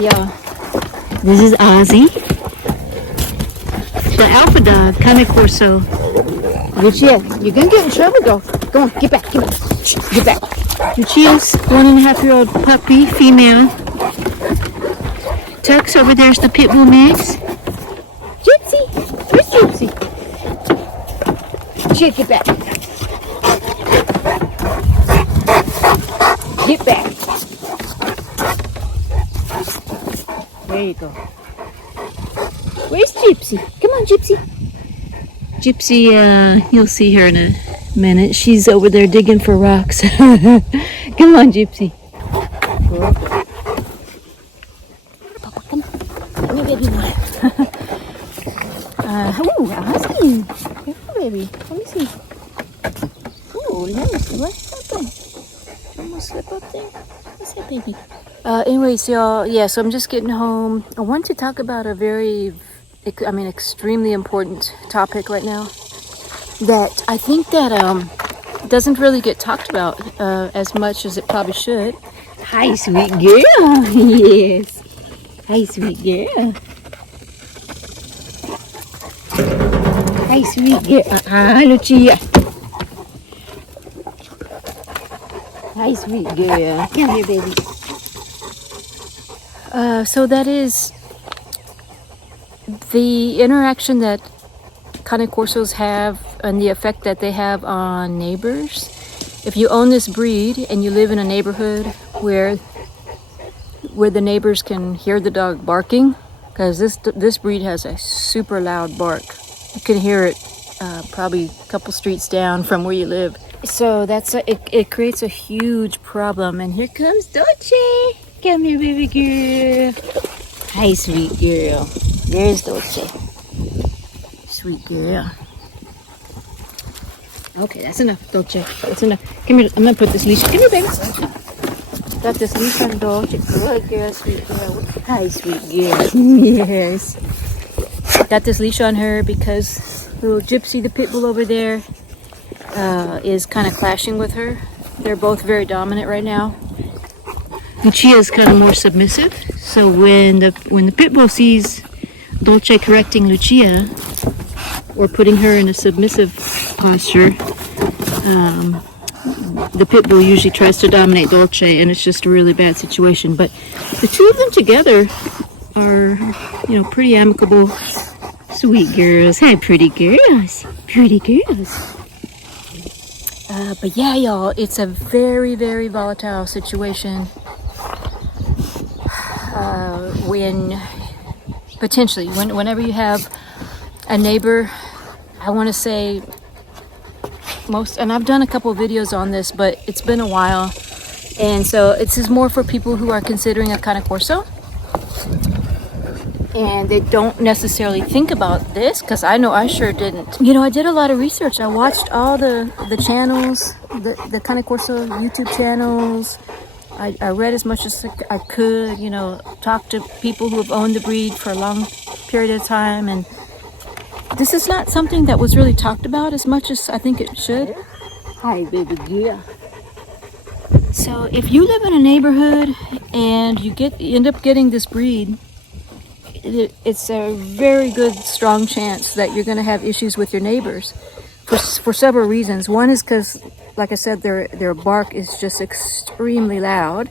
y'all. This is Ozzy. The alpha dog, Cane Corso. Lucia, you're gonna get in trouble, though. Go on, get back, get back. Get back. Lucia's 1.5-year-old puppy, female. Tux over there's the pit bull mix. Gypsy! Where's Gypsy? Lucia, get back. Get back. There you go. Where's Gypsy? Come on, Gypsy. Gypsy, you'll see her in a minute. She's over there digging for rocks. Come on, Gypsy. Papa, come on. Let me get you one. Ooh, Ozzy. Here, baby. Let me see. Ooh, let me see. What's happening? Almost slip up there. What's that, baby? Anyways, y'all, yeah, so I'm just getting home. I want to talk about a extremely important topic right now that I think that doesn't really get talked about as much as it probably should. Hi, sweet girl. Yes. Hi, sweet girl. Hi, sweet girl. Hi, Lucia. Hi, sweet girl. Come here, baby. So that is the interaction that Cane Corsos have and the effect that they have on neighbors. If you own this breed and you live in a neighborhood where the neighbors can hear the dog barking, because this breed has a super loud bark. You can hear it probably a couple streets down from where you live. So it creates a huge problem. And here comes Dolce. Come here, baby girl. Hi, sweet girl. There's Dolce. Sweet girl. Okay, that's enough, Dolce. That's enough. Come here. I'm gonna put this leash. Come here, baby. Got this leash on Dolce. Good girl, sweet girl. Hi, sweet girl. Yes. Got this leash on her because little Gypsy, the pit bull over there, is kind of clashing with her. They're both very dominant right now. Lucia is kind of more submissive, so when the pit bull sees Dolce correcting Lucia or putting her in a submissive posture, the pit bull usually tries to dominate Dolce, and it's just a really bad situation. But the two of them together are, pretty amicable, sweet girls. Hi, pretty girls. Pretty girls. But yeah, y'all, it's a very, very volatile situation. Whenever you have a neighbor, I want to say and I've done a couple of videos on this, but it's been a while, and so this is more for people who are considering a Cane Corso, and they don't necessarily think about this, because I know I sure didn't. I did a lot of research. I watched all the channels, the Cane Corso YouTube channels. I read as much as I could, talked to people who have owned the breed for a long period of time, and this is not something that was really talked about as much as I think it should. Hi, baby girl. So if you live in a neighborhood and you end up getting this breed, it's a very good, strong chance that you're going to have issues with your neighbors for several reasons. One is because, like I said, their bark is just extremely loud,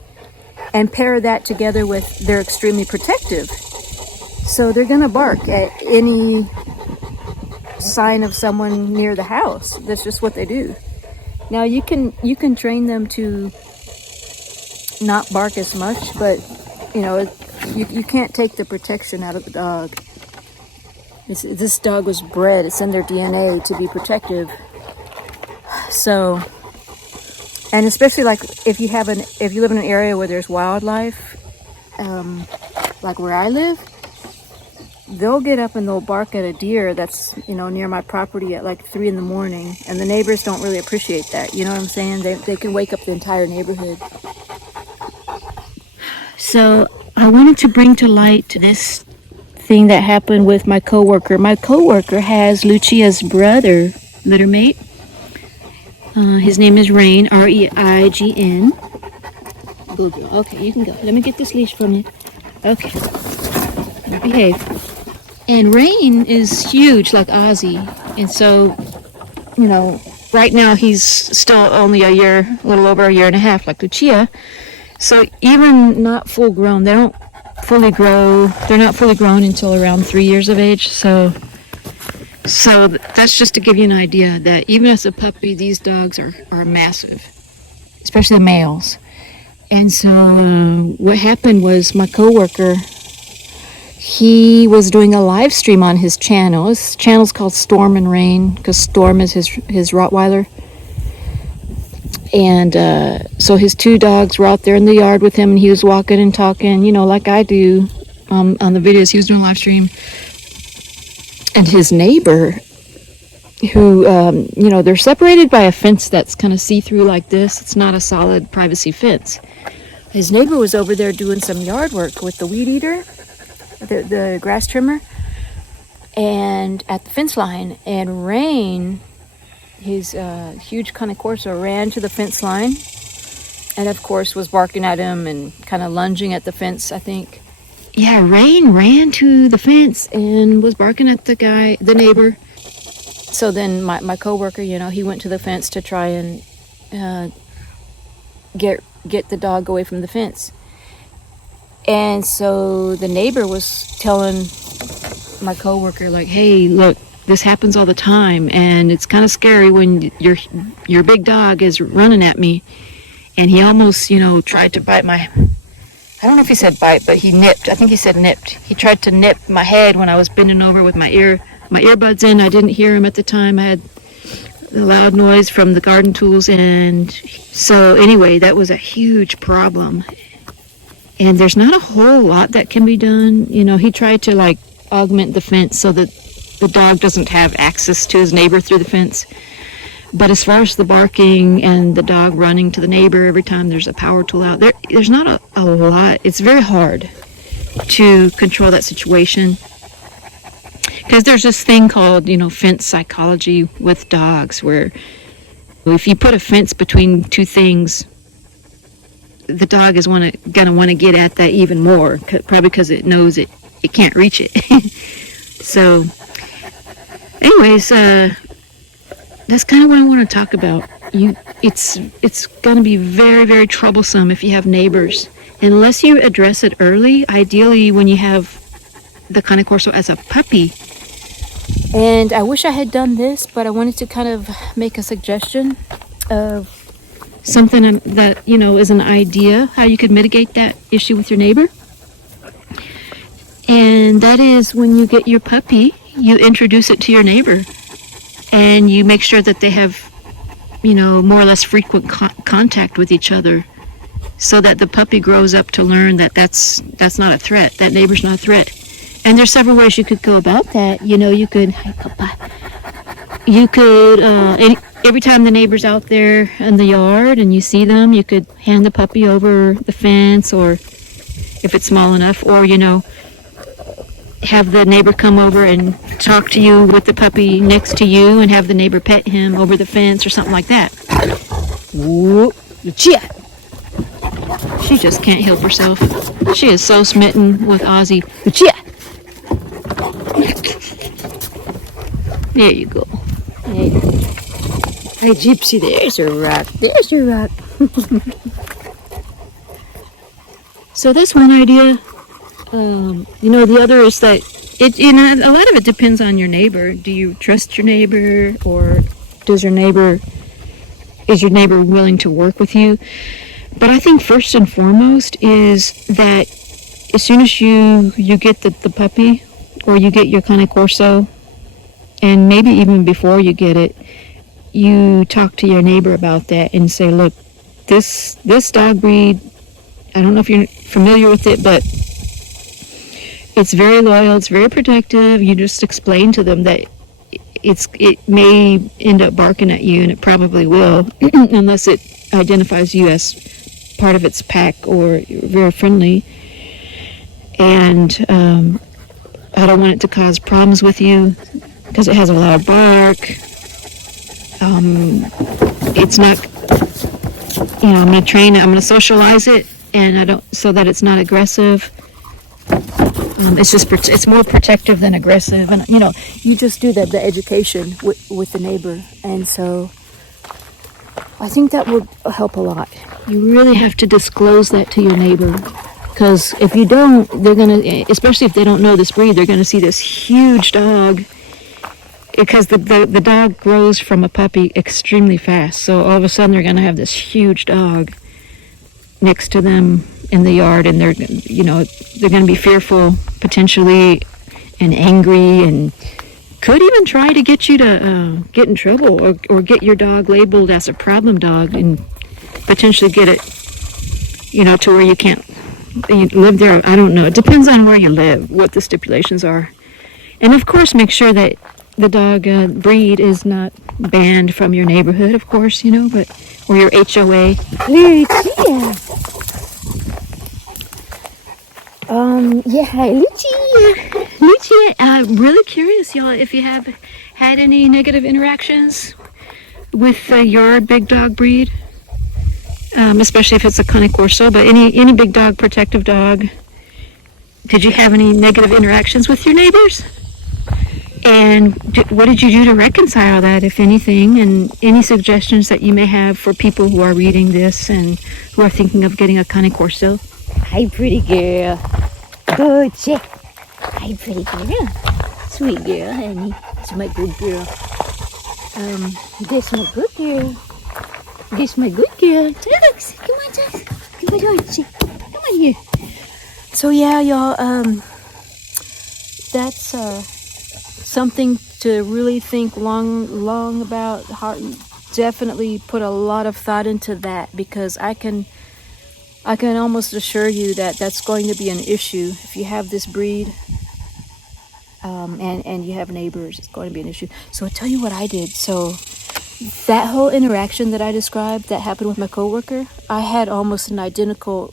and pair that together with they're extremely protective. So they're gonna bark at any sign of someone near the house. That's just what they do. Now you can train them to not bark as much, but you can't take the protection out of the dog. This dog was bred, it's in their DNA to be protective. So, and especially like if you live in an area where there's wildlife, like where I live, they'll get up and they'll bark at a deer that's near my property at like 3 a.m, and the neighbors don't really appreciate that. You know what I'm saying? They can wake up the entire neighborhood. So I wanted to bring to light this thing that happened with my coworker. My coworker has Lucia's brother, littermate. His name is Rain, Reign. Good girl. Okay, you can go. Let me get this leash from you. Okay, behave. And Rain is huge, like Ozzy, and so, you know, right now he's still only a little over a year and a half, like Lucia. So even not full grown, they don't fully grow. They're not fully grown until around 3 years of age. So that's just to give you an idea that even as a puppy, these dogs are massive, especially the males. And so what happened was my coworker, he was doing a live stream on his channel. His channel's called Storm and Rain, because Storm is his Rottweiler. And so his two dogs were out there in the yard with him, and he was walking and talking, you know, like I do on the videos. He was doing a live stream. And his neighbor, who, you know, they're separated by a fence that's kind of see-through like this. It's not a solid privacy fence. His neighbor was over there doing some yard work with the weed eater, the grass trimmer, and at the fence line. And Rain, his huge Cane Corso, ran to the fence line and of course was barking at him and kind of lunging at the fence, I think. Yeah, Rain ran to the fence and was barking at the neighbor. So then my coworker, you know, he went to the fence to try and get the dog away from the fence. And so the neighbor was telling my coworker, like, hey, look, this happens all the time, and it's kind of scary when your big dog is running at me. And he almost, you know, tried to bite I don't know if he said bite, but he nipped. I think he said nipped. He tried to nip my head when I was bending over with my earbuds in. I didn't hear him at the time. I had the loud noise from the garden tools, and so anyway, that was a huge problem. And there's not a whole lot that can be done. You know, he tried to like augment the fence so that the dog doesn't have access to his neighbor through the fence. But as far as the barking and the dog running to the neighbor every time there's a power tool out, there's not a lot. It's very hard to control that situation. Because there's this thing called, you know, fence psychology with dogs, where if you put a fence between two things, the dog is going to want to get at that even more, probably because it knows it can't reach it. So, anyways, that's kind of what I want to talk about. It's going to be very, very troublesome if you have neighbors. Unless you address it early, ideally when you have the Cane Corso as a puppy. And I wish I had done this, but I wanted to kind of make a suggestion of something that, you know, is an idea how you could mitigate that issue with your neighbor. And that is, when you get your puppy, you introduce it to your neighbor. And you make sure that they have, you know, more or less frequent contact with each other, so that the puppy grows up to learn that that's not a threat. That neighbor's not a threat. And there's several ways you could go about that. You know, you could every time the neighbor's out there in the yard and you see them, you could hand the puppy over the fence, or if it's small enough, or, you know, have the neighbor come over and talk to you with the puppy next to you, and have the neighbor pet him over the fence or something like that. Whoop, Lucia. She just can't help herself. She is so smitten with Ozzy. Lucia. There you go. There you go. Hey, Gypsy, there's your rock. There's your rock. So that's one idea. You know, the other is that a lot of it depends on your neighbor. Do you trust your neighbor, or is your neighbor willing to work with you? But I think first and foremost is that as soon as you get the puppy, or you get your Cane Corso, and maybe even before you get it, you talk to your neighbor about that and say, look, this dog breed, I don't know if you're familiar with it, but it's very loyal, it's very protective. You just explain to them that it may end up barking at you, and it probably will, unless it identifies you as part of its pack or very friendly. And I don't want it to cause problems with you because it has a loud bark. It's not, you know, I'm going to socialize it, and so that it's not aggressive. It's just it's more protective than aggressive, and you just do the education with the neighbor, and so I think that would help a lot. You really have to disclose that to your neighbor, because if you don't, they're gonna, especially if they don't know this breed, they're gonna see this huge dog, because the dog grows from a puppy extremely fast. So all of a sudden they're gonna have this huge dog next to them in the yard, and they're going to be fearful potentially and angry, and could even try to get you to get in trouble, or get your dog labeled as a problem dog, and potentially get it to where you can't live there. I don't know, it depends on where you live, what the stipulations are. And of course make sure that the dog breed is not banned from your neighborhood, of course, but or your HOA. Lucia. Hi, Lucia. I'm really curious, y'all, if you have had any negative interactions with your big dog breed, especially if it's a Cane Corso, but any big dog, protective dog. Did you have any negative interactions with your neighbors? And what did you do to reconcile that, if anything? And any suggestions that you may have for people who are reading this and who are thinking of getting a Cane Corso? Hi, pretty girl. Good chick. Hi, pretty girl. Sweet girl, honey. This is my good girl. This my good girl. This my good girl. Tux, come on, Tux. Come on, Archie. Come on here. So yeah, y'all. That's something to really think long about. Definitely put a lot of thought into that, because I can almost assure you that that's going to be an issue if you have this breed, and you have neighbors. It's going to be an issue. So I'll tell you what I did. So that whole interaction that I described that happened with my coworker, I had almost an identical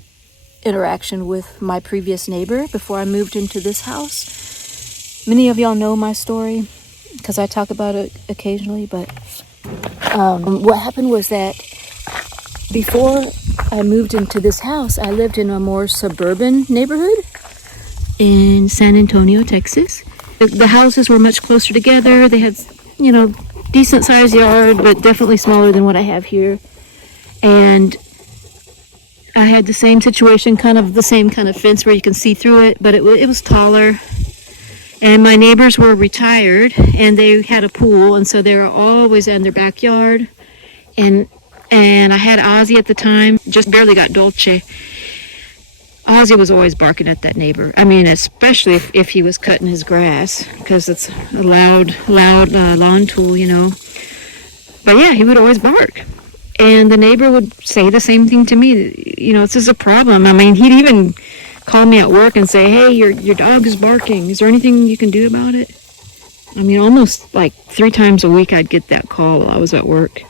interaction with my previous neighbor before I moved into this house. Many of y'all know my story because I talk about it occasionally, but what happened was that before I moved into this house, I lived in a more suburban neighborhood in San Antonio, Texas. The houses were much closer together. They had, decent sized yard, but definitely smaller than what I have here. And I had the same situation, kind of the same kind of fence where you can see through it, but it was taller. And my neighbors were retired, and they had a pool, and so they were always in their backyard. And I had Ozzy at the time, just barely got Dolce. Ozzy was always barking at that neighbor. I mean, especially if he was cutting his grass, because it's a loud lawn tool, But yeah, he would always bark. And the neighbor would say the same thing to me. This is a problem. I mean, he'd even call me at work and say, hey, your dog is barking. Is there anything you can do about it? I mean, almost like 3 times a week I'd get that call while I was at work.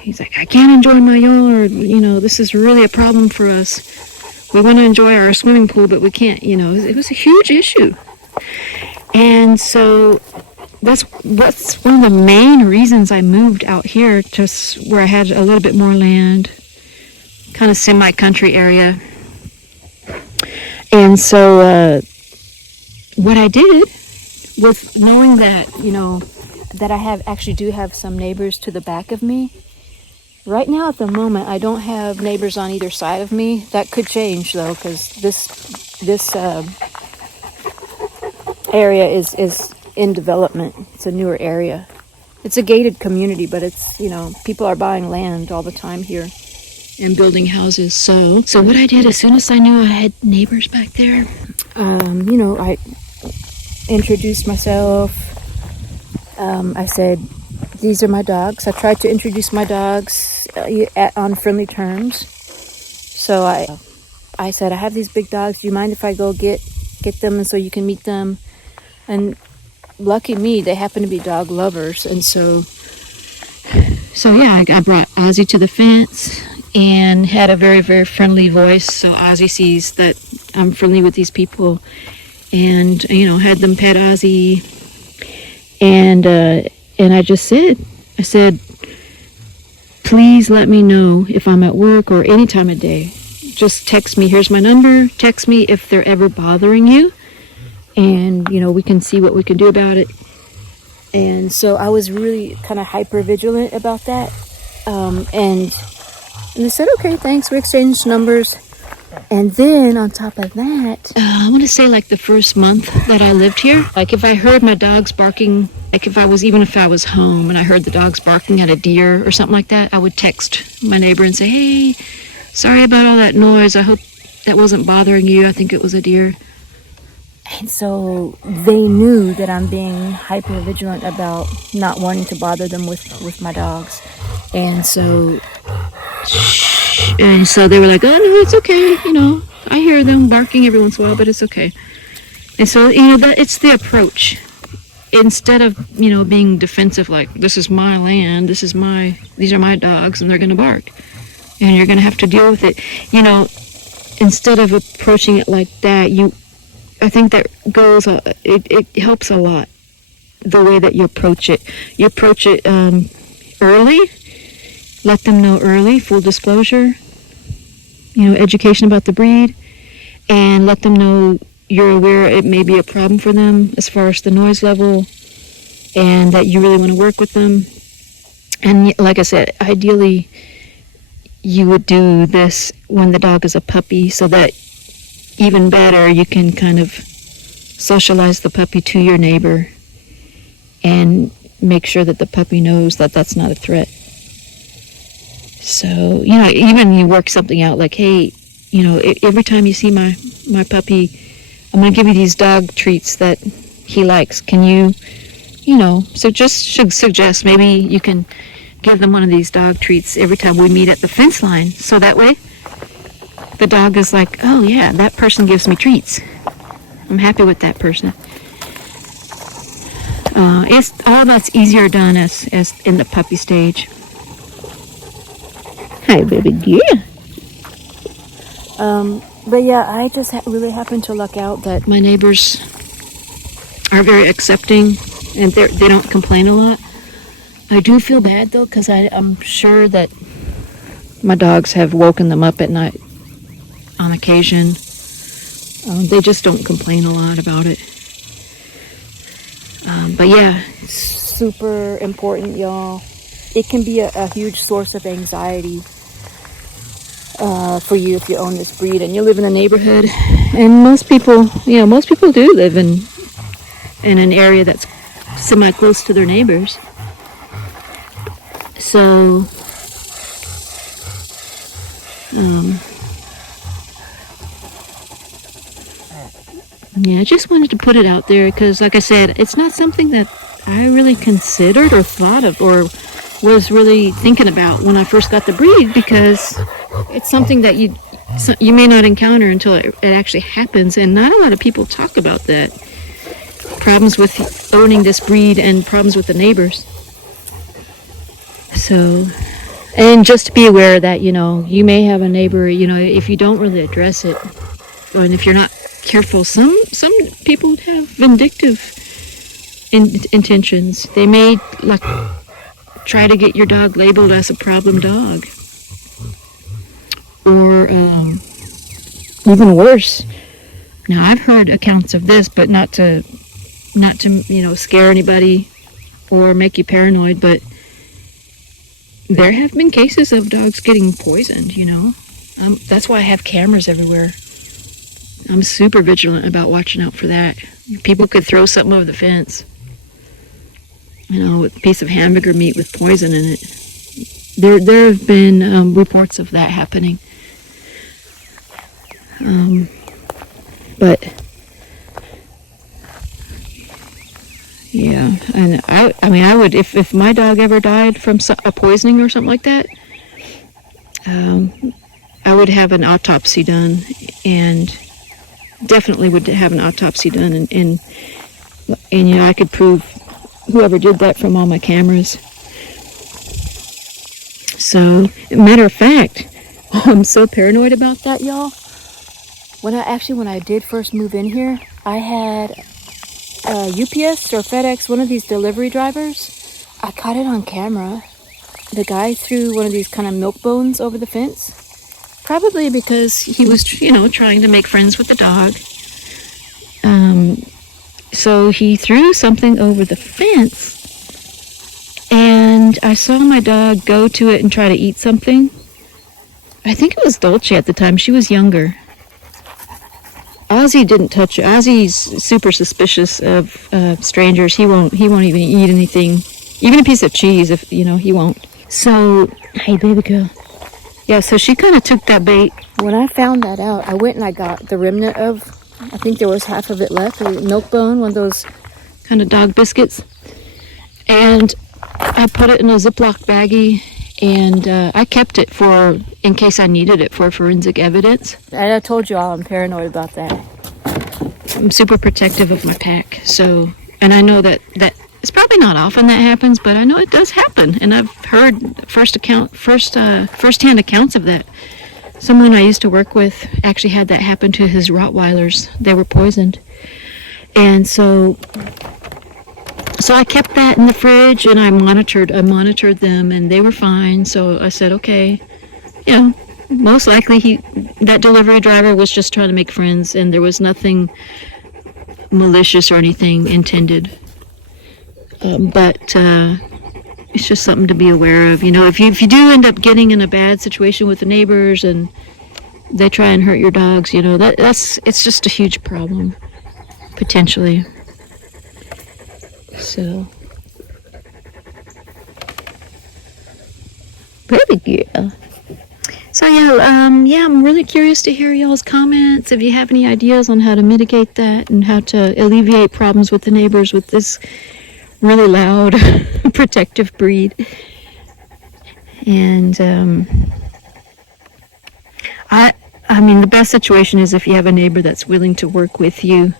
He's like, I can't enjoy my yard. This is really a problem for us. We want to enjoy our swimming pool, but we can't, It was a huge issue. And so that's one of the main reasons I moved out here, to where I had a little bit more land, kind of semi-country area. And so what I did, with knowing that, that I do have some neighbors to the back of me. Right now, at the moment, I don't have neighbors on either side of me. That could change, though, because this area is in development. It's a newer area. It's a gated community, but it's, people are buying land all the time here and building houses. So what I did, as soon as I knew I had neighbors back there, I introduced myself. I said, these are my dogs. I tried to introduce my dogs on friendly terms. So I said, I have these big dogs. Do you mind if I go get them, and so you can meet them? And lucky me, they happen to be dog lovers. And so yeah, I brought Ozzy to the fence and had a very, very friendly voice. So Ozzy sees that I'm friendly with these people, and, had them pet Ozzy. And I just said, please let me know if I'm at work or any time of day. Just text me. Here's my number. Text me if they're ever bothering you. and you know, we can see what we can do about it. And so I was really kind of hyper vigilant about that. And they said, okay, thanks. We exchanged numbers. And then on top of that, I want to say like the first month that I lived here, like if I heard my dogs barking, like if I was home and I heard the dogs barking at a deer or something like that, I would text my neighbor and say, hey, sorry about all that noise. I hope that wasn't bothering you. I think it was a deer. And so they knew that I'm being hyper vigilant about not wanting to bother them with my dogs. And so they were like, oh, no, it's okay. You know, I hear them barking every once in a while, but it's okay. And so, you know, that it's the approach. Instead of, you know, being defensive, like, this is my land, these are my dogs, and they're going to bark. And you're going to have to deal with it. You know, instead of approaching it like that, I think that it helps a lot, the way that you approach it. You approach it early, let them know early, full disclosure, you know, education about the breed, and let them know you're aware it may be a problem for them as far as the noise level, and that you really want to work with them. And like I said, ideally, you would do this when the dog is a puppy, so that even better, you can kind of socialize the puppy to your neighbor and make sure that the puppy knows that that's not a threat. So, you know, even you work something out like, hey, you know, every time you see my puppy, I'm going to give you these dog treats that he likes. Can you, you know, so just should suggest maybe you can give them one of these dog treats every time we meet at the fence line. So that way, the dog is like, oh yeah, that person gives me treats. I'm happy with that person. It's all that's easier done as in the puppy stage. Hi, baby girl. But yeah, I just really happened to luck out that my neighbors are very accepting, and they don't complain a lot. I do feel bad though, because I'm sure that my dogs have woken them up at night on occasion. They just don't complain a lot about it. But yeah, super important, y'all. It can be a huge source of anxiety for you if you own this breed and you live in a neighborhood. And most people do live in an area that's semi-close to their neighbors. So, yeah, I just wanted to put it out there because, like I said, it's not something that I really considered or thought of or was really thinking about when I first got the breed, because it's something that you may not encounter until it actually happens, and not a lot of people talk about that. Problems with owning this breed and problems with the neighbors. So, and just to be aware that, you know, you may have a neighbor, you know, if you don't really address it, and if you're not careful, some people have vindictive intentions. They may like try to get your dog labeled as a problem dog, or even worse. Now, I've heard accounts of this, but not to you know, scare anybody or make you paranoid, but there have been cases of dogs getting poisoned, you know. That's why I have cameras everywhere. I'm super vigilant about watching out for that. People could throw something over the fence, you know, with a piece of hamburger meat with poison in it. There have been reports of that happening. But yeah, and I would, if my dog ever died from a poisoning or something like that, I would have an autopsy done, and definitely would have an autopsy done, and you know, I could prove whoever did that from all my cameras. So, matter of fact, I'm so paranoid about that, y'all. When I did first move in here, I had UPS or FedEx, one of these delivery drivers. I caught it on camera. The guy threw one of these kind of milk bones over the fence. Probably because he was, you know, trying to make friends with the dog. So he threw something over the fence, and I saw my dog go to it and try to eat something. I think it was Dolce at the time. She was younger. Ozzy didn't touch it. Ozzy's super suspicious of strangers. He won't even eat anything, even a piece of cheese. If he won't. So, hey, baby girl. Yeah. So she kind of took that bait. When I found that out, I went and I got the remnant of. I think there was half of it left. A milk bone, one of those kind of dog biscuits, and I put it in a Ziploc baggie. And I kept it in case I needed it for forensic evidence. And I told you all I'm paranoid about that. I'm super protective of my pack. So, and I know that it's probably not often that happens, but I know it does happen. And I've heard first-hand accounts of that. Someone I used to work with actually had that happen to his Rottweilers. They were poisoned. And so I kept that in the fridge, and I monitored them, and they were fine. So I said, okay, most likely that delivery driver was just trying to make friends, and there was nothing malicious or anything intended. But it's just something to be aware of. If you do end up getting in a bad situation with the neighbors and they try and hurt your dogs, it's just a huge problem, potentially. So, baby girl. So I'm really curious to hear y'all's comments. If you have any ideas on how to mitigate that and how to alleviate problems with the neighbors with this really loud, protective breed. And I mean, the best situation is if you have a neighbor that's willing to work with you.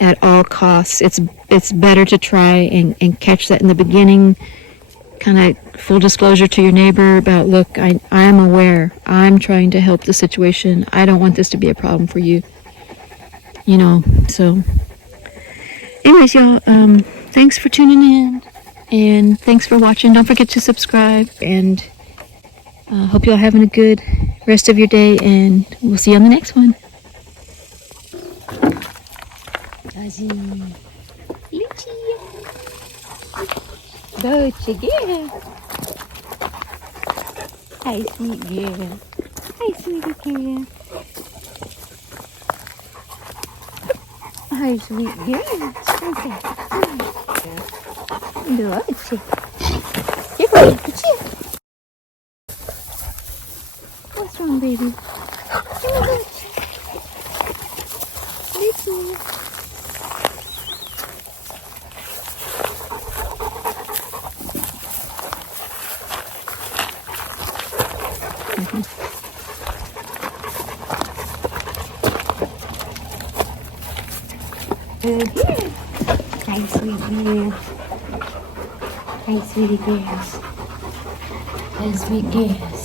At all costs, it's better to try and catch that in the beginning. Kind of full disclosure to your neighbor about, look, I am aware. I'm trying to help the situation. I don't want this to be a problem for you. So anyways, y'all, thanks for tuning in, and thanks for watching. Don't forget to subscribe, and hope y'all having a good rest of your day, and we'll see you on the next one. Dolce girl. Hi, sweet girl. Hi, sweetie girl. Hi, sweet girl. Okay. Dolce. Here, buddy. What's wrong, baby? Come on, Dolce. Good girl. Hi, sweet girl. Hi, sweetie girls. Hi, sweet girls.